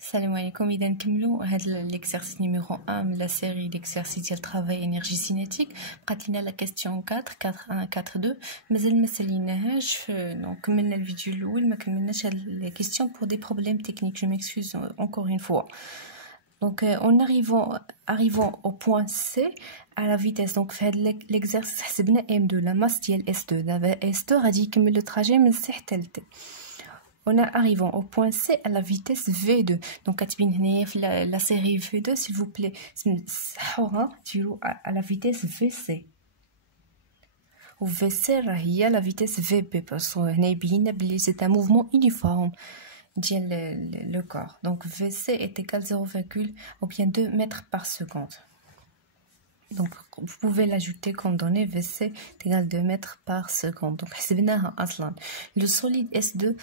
Salam alaikum, إذا نكملوا هذا l'exercice numéro 1 من la série d'exercices ديال travail énergie cinétique. بقات لنا la question 4 4.1 4.2 مازال ما ساليناهاش. دونك كملنا الفيديو الاول ما كملناش هاد les questions pour des problèmes techniques. Je m'excuse encore une fois. Donc en arrivant au point C à la vitesse, donc fait l'exercice حسبنا M2 la masse ديال S2 دابا S2 غادي يكمل le trajet من C حتى ل T. On est arrivant au point C à la vitesse V2. Donc, la série V2, s'il vous plaît, à la vitesse VC. Ou VC, il y a la vitesse VP, parce que c'est un mouvement uniforme le corps. Donc, VC est égal à 0,2 mètres par seconde. Donc, vous pouvez l'ajouter comme donnée, VC est égal à 2 mètres par seconde. Donc, le solide S2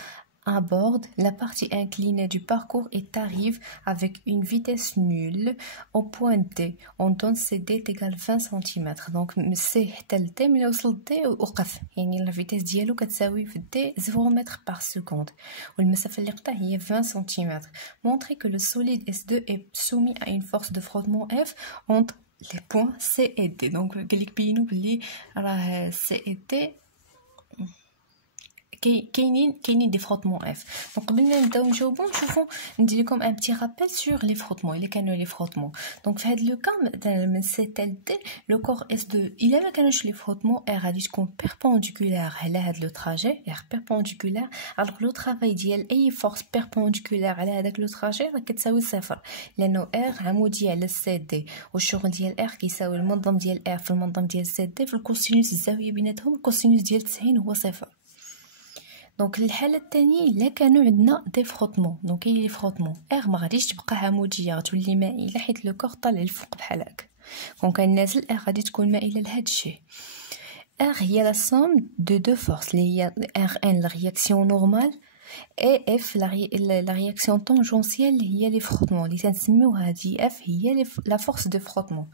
aborde la partie inclinée du parcours et arrive avec une vitesse nulle au point D. On donne CD est égal à 20 cm. Donc, C حتى ل T ملي وصل D وقف. يعني la vitesse ديالو كتساوي في D 0 mètres par seconde. والمسافة اللي قطع هي 20 cm. Montrer que le solide S2 est soumis à une force de frottement F entre les points C et D. Donc, قال لك بينوا بلي راه C et D كاينين دي فروتمون اف. دونك قبل ما نبداو نجاوبو نشوفو ندير لكم ان بتي رابيل سور لي فروتمون الا كانوا لي فروتمون. دونك في هذا لو كا من سي تال دي لو كور اس 2 الا ما كانوش لي فروتمون ار غادي تكون بيربونديكولار على هذا لو تراجي ار بيربونديكولار. الوغ لو طرافاي ديال اي فورس بيربونديكولار على هذاك لو تراجي راه كتساوي صفر لانه ار عموديه على سي دي والشغل ديال ار كيساوي المنظم ديال ار في المنظم ديال سي دي في الكوسينوس الزاويه بيناتهم الكوسينوس ديال 90 هو صفر. دونك الحاله الثانيه الا كانوا عندنا دي فروتمون دونك كاين لي فروتمون ار ما غاديش تبقى عموديه غتولي مائله حيت لو كور طالع الفوق بحال هكا. دونك كنازل ار غادي تكون مائله لهذا الشيء. ار هي لا سوم دو دو فورس اللي هي ار ان لا رياكسيون نورمال اي اف لا رياكسيون طونجونسيال اللي هي لي فروتمون اللي تنسميوها دي اف هي لا فورس دو فروتمون.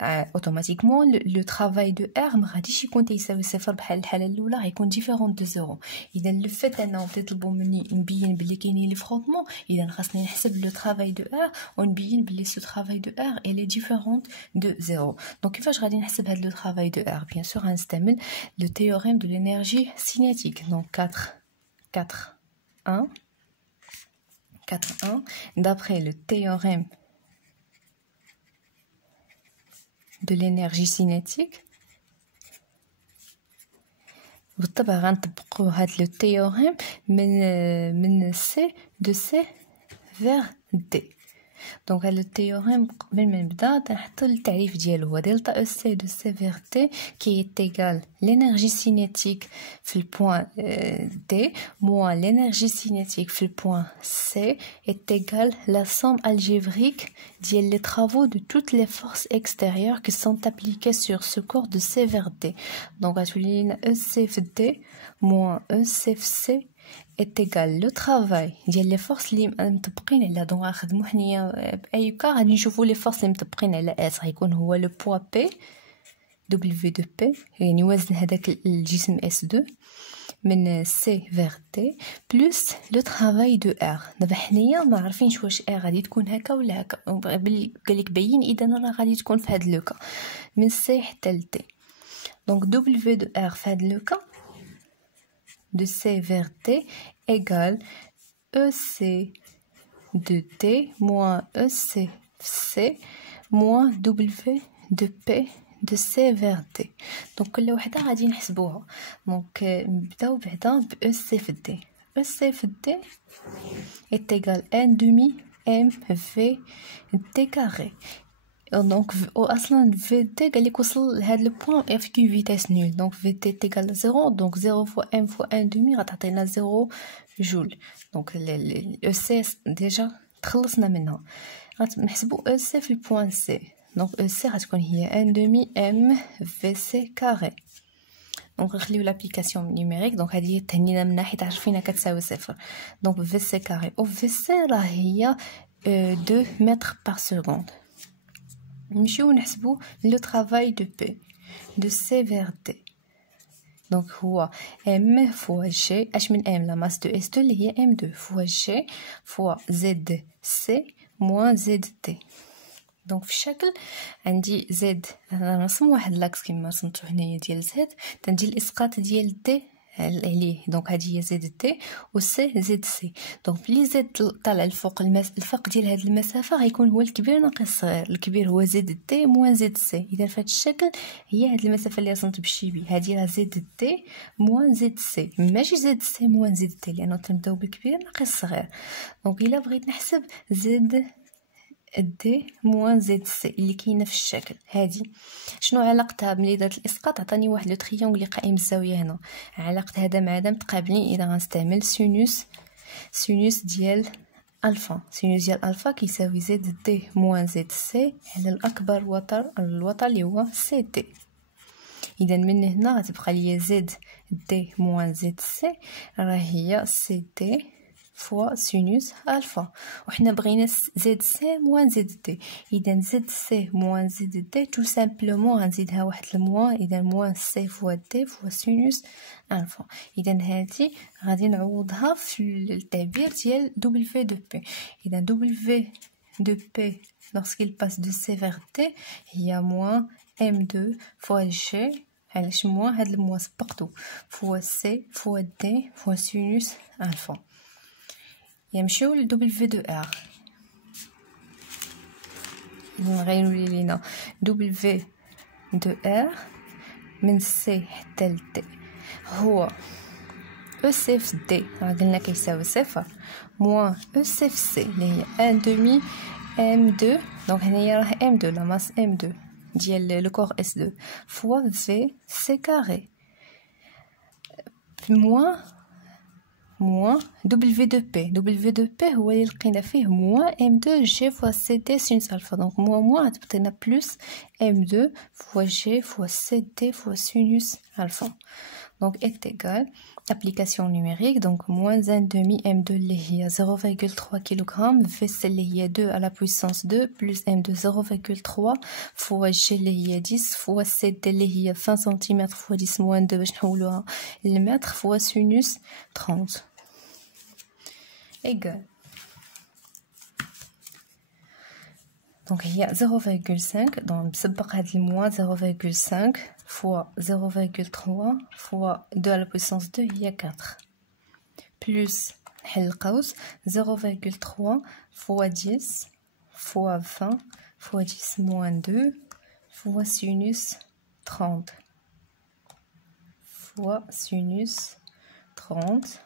اوتوماتيكمون لو طرافاي دو ار ما غاديش يكون تيساوي صفر بحال الحاله الاولى غيكون ديفيرون دو زيرو. اذا لو فيت انهم تطلبوا مني نبين بلي كاينين لي فروتمون اذا خاصني نحسب لو طرافاي دو ار ونبين بلي سو طرافاي دو ار الي ديفيرون دو زيرو. دونك كيفاش غادي نحسب هاد لو طرافاي دو ار؟ بيان سور غنستعمل لو تيوريم دو لينيرجي سينيتيك. دونك 4.1 d'après le théorème de l'énergie cinétique. بالطبع غنطبقوا هاد لو تيوريم من C de C vers D. دونك هاد التيوريم قبل ما نبدا تنحطو التعريف ديالو هو دلتا او سي دو سي فيغ تي كي ايغال لينيرجي سينيتيك في البوين دي موان لينيرجي سينيتيك في البوين سي est égal la somme algébrique ديال les travaux de toutes les forces extérieures qui sont appliquées sur ce corps de C vers D. donc غتولي لنا او سي في دي موان او سي في سي est égal le travail ديال لي فورس اللي مطبقين على. دونك غنخدمو حنايا باي كا غادي نشوفو لي فورس اللي مطبقين على اس غيكون هو لو بوا بي دبليو دو بي يعني وزن هذاك الجسم اس 2 من سي فيغ تي بلس لو طرافاي دو ار. دابا حنايا ما عارفينش واش ار غادي تكون هكا ولا هكا قالك باين اذا راه غادي تكون في هذا لو كا من سي حتى ل تي. دونك دبليو دو ار في هذا لو كا de C vers T égale EC de T moins EC moins W de P de C vers T. donc كل وحده غادي نحسبوها. دونك نبداو بعدا ب EC في D. EC في D est égal 1 demi M V T carré. دونك اصلا في تي قال لك وصل لهذا لو بوين اف كي فيتاس نول. دونك في تي تيغال 0 دونك 0 فوا ام فوا 1 دومي غتعطينا 0 جول. دونك او سي ديجا تخلصنا منها. غنحسبوا او سي في البوين سي. دونك او سي غتكون هي 1 دومي ام في سي كاري. دونك نخليو لابليكاسيون نيميريك. دونك هذه تهنينا من ناحيه عارفينها كتساوي صفر. دونك في سي كاري او في سي راه هي 2 متر بار سكوند. نمشيو نحسبو لو طرافاي دو بي دو سي فيغ دي. دونك هو ام فوا جي. اش من ام؟ لا ماس دو اس 2 اللي هي ام 2 فوا جي فوا زد سي موان زد تي. دونك في الشكل عندي زد، انا نرسم واحد لاكس كيما رسمتو هنايا ديال زد، تندير الاسقاط ديال تي عليه. دونك هذه هي زد تي و سي زد سي. دونك بلي زد طالع الفوق الفرق ديال هذه المسافه غيكون هو الكبير ناقص الصغير. الكبير هو زد تي موان زد سي. اذا في هذا الشكل هي هذه المسافه اللي رسمت بالشيبي، هذه راه زد تي موان زد سي، ماشي زد سي موان زد تي، لانه تنبداو بالكبير ناقص الصغير. دونك الا بغيت نحسب زد دي موان زد سي اللي كاينه في الشكل هذه، شنو علاقتها؟ ملي درت الاسقاط عطاني واحد لو تريونغل اللي قائم الزاويه هنا. علاقه هذا مع هذا متقابلين اذا غنستعمل سينوس ديال الفا. سينوس ديال الفا كيساوي زد دي موان زد سي على الاكبر الوتر اللي هو سي تي. اذا من هنا غتبقى لي زد دي موان زد سي راه هي سي تي فوا سينوس الفا، وحنا بغينا زد سي موان زد تي. اذا زد سي موان زد تي تو سامبلومون غنزيدها واحد الموان، اذا موان سي فوا تي فوا سينوس الفا. اذا هذه غادي نعوضها في التعبير ديال دبليو دو بي. اذا دبليو دو بي lorsqu'il passe de c vers t هي موان m2 فوا جي. علاش موان؟ هاد الموان سبقتو فوا سي فوا دي فوا سينوس الفا. يمشيو ل دبليو دو ار. غيولي لينا دبليو دو ار من سي حتى ل تي هو او سي في دي، راه قلنا كيساوي صفر، موان او سي في سي اللي هي ان دومي ام 2. دونك هنايا راه ام 2 لا ماس ام 2 ديال لو كور اس 2 فوا في سي كاري موان دبليو دو بي. دبليو دو بي هو اللي لقينا فيه موان ام 2 جي فوا سي تي سينوس الفا. دونك موان غتبطينا بلوس ام 2 فوا جي فوا سي تي فوا سينوس الفا. دونك est égal application numérique. Donc moins 1 demi m2 اللي هي 0,3 kg v اللي هي 2 à la puissance 2 plus m2 0,3 فوا g اللي هي 10 فوا c d اللي هي 20 cm فوا 10 moins 2 باش نحولوها للمتر فوا sinus 30 égal. دونك هي 0,5. دونك نسبق هاد الموان 0,5 fois 0,3 fois 2 à la puissance 2 هي 4 plus نحل القوس 0,3 fois 10 fois 20 fois 10 moins 2 fois sinus 30 fois sinus 30.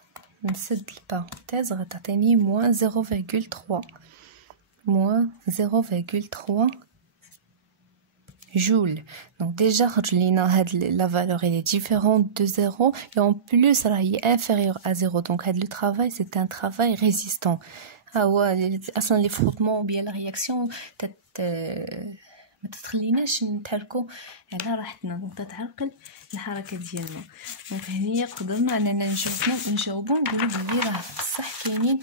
نسد البارونتيز غتعطيني moins 0,3 moins 0,3 joule. Donc déjà خرج لينا هاد la valeur elle est différente de 0 et en plus راهي inférieure à 0. donc هاد le travail c'est un travail résistant. هو اصلا لي فروتمون بيان لا رياكسيون ما تتخليناش نتحركوا على راحتنا، دونك تتعرقل الحركه ديالنا. دونك هنايا قدرنا اننا نجاوبوا نقولوا بلي راه بصح كاينين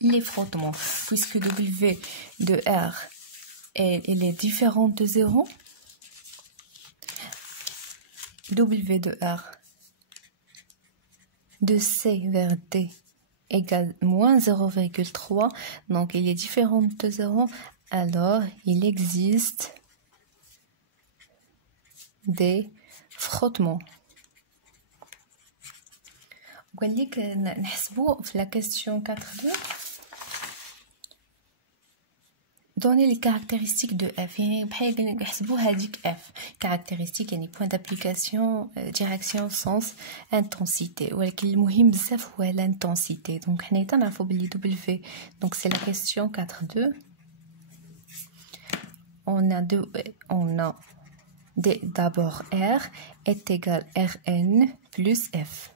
لي فروتمون puisque W de R elle est différente de 0. W de R de C vers D égale moins 0,3. Donc il est différent de 0. Alors il existe des frottements. وقال لك نحسبوا في la question 4.2 donner les caractéristiques de f. يعني بحال نحسبوا هذيك f caractéristiques يعني point d'application direction sens intensité. ولكن المهم بزاف هو l'intensité. donc حنا تنعرفوا بلي w donc c'est la question 4.2 on a d'abord r est égal Rn plus f.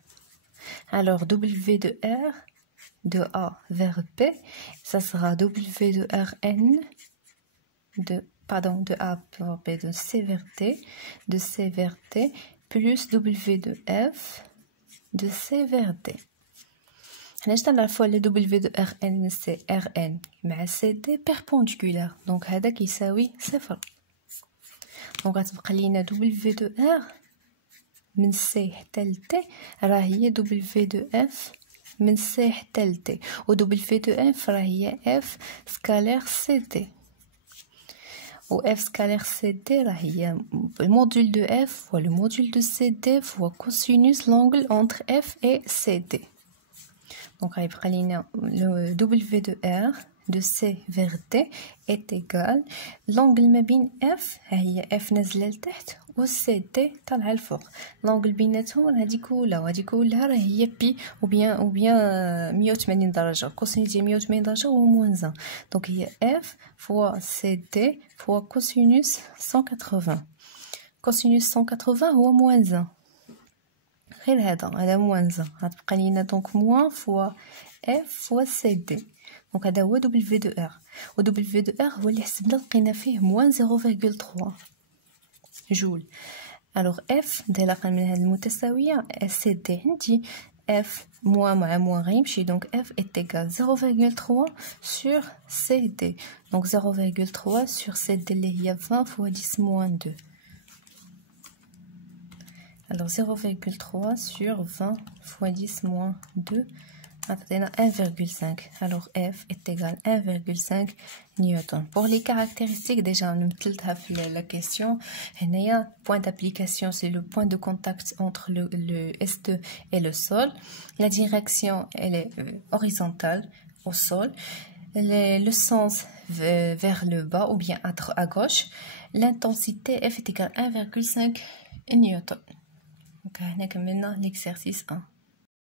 alors w de r de A vers B, ça sera W de Rn de A vers B de C vers D, de C vers D, plus W de F de C vers D. حنا نعرفوا على W de Rn c'est Rn مع CD perpendiculaire, donc هذا كيساوي صفر. donc غتبقى لينا W de R من C حتى ل T راه هي W دو F من C حتى ل T و W دو F راه هي F سكالير CD و F سكالير CD راه هي الموديل دو F fois le module de CD fois cosinus l'angle entre F et CD. Donc غيبقى لينا le W de R de C vers D est égal l'angle ما بين F هي F نازله لتحت و CD طالعه لفوق. l'angle بيناتهم راه هادي كلها راه هي بي ou bien 180 درجه. كوسينوس ديال 180 درجه هو موان 1. دونك هي F fois CD fois cosinus 180. cosinus 180 هو موان 1. غير هذا موان 1 غتبقى لينا دونك موان فوا اف فوا سي دي. دونك هذا هو دبليو دو ار و دبليو دو ار هو اللي حسبنا لقينا فيه موان 0.3 جول. الوغ اف انطلاقا من هذه المتساويه سي دي عندي اف موان مع موان غيمشي دونك اف est égal 0.3 sur سي دي. دونك 0.3 sur سي دي اللي هي 20 فوا 10 موان 2. Alors 0,3 sur 20 fois 10 moins 2, on a 1,5. Alors F est égal à 1,5 Newton. Pour les caractéristiques, déjà on a fait la question. Le point d'application, c'est le point de contact entre le S2 et le sol. La direction, elle est horizontale au sol. Le sens vers le bas ou bien à gauche. L'intensité F est égale à 1,5 Newton. Donc, on a l'exercice 1.